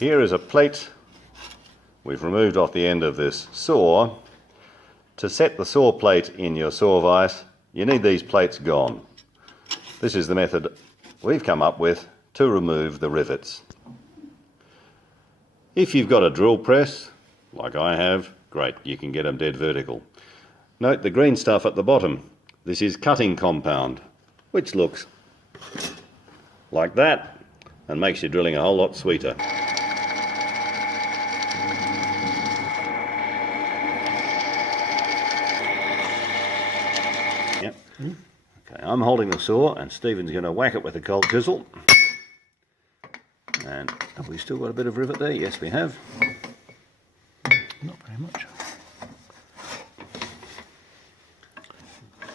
Here is a plate we've removed off the end of this saw. To set the saw plate in your saw vise, you need these plates gone. This is the method we've come up with to remove the rivets. If you've got a drill press, like I have, great, you can get them dead vertical. Note the green stuff at the bottom. This is cutting compound, which looks like that and makes your drilling a whole lot sweeter. Yep. Okay, I'm holding the saw and Stephen's going to whack it with a cold chisel. And have we still got a bit of rivet there? Yes, we have. Not very much.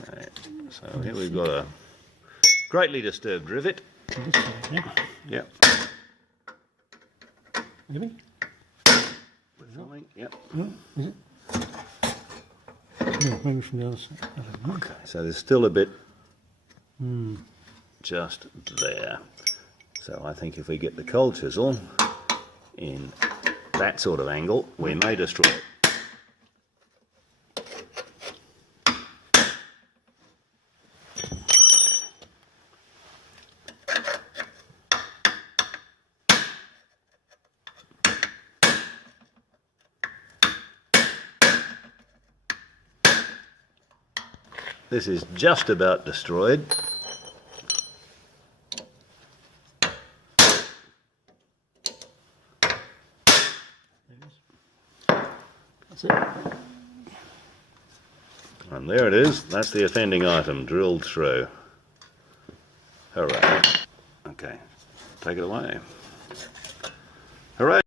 Okay, so here we've got a greatly disturbed rivet. Yeah. Yep. Maybe? Yep. No, is it? No, maybe from the other side. I don't know. Okay, so there's still a bit just there. So I think if we get the cold chisel in that sort of angle, we may destroy it. This is just about destroyed. That's it. And there it is. That's the offending item drilled through. Hooray. Okay, take it away. Hooray.